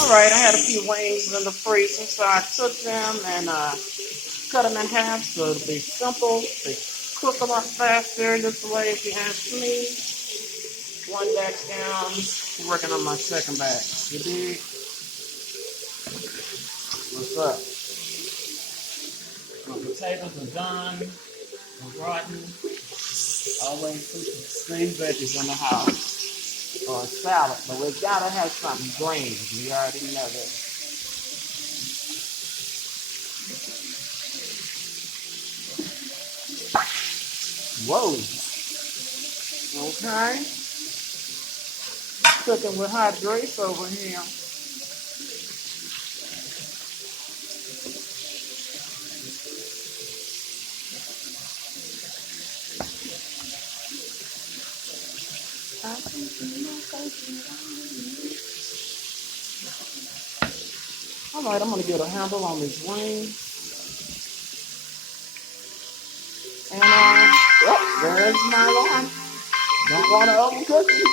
All right, I had a few wings in the freezer, so I took them and cut them in half so it'll be simple. They cook a lot faster this way, if you ask me. One batch down, working on my second batch. You dig? What's up? My potatoes are done. They're rotten. Always put some steamed veggies in the house. Or a salad, but we gotta have something green. We already know that. Whoa. Okay. Cooking with hot grease over here. All right, I'm gonna get a handle on these wings. And oh, there's my alarm. Don't want to overcook it.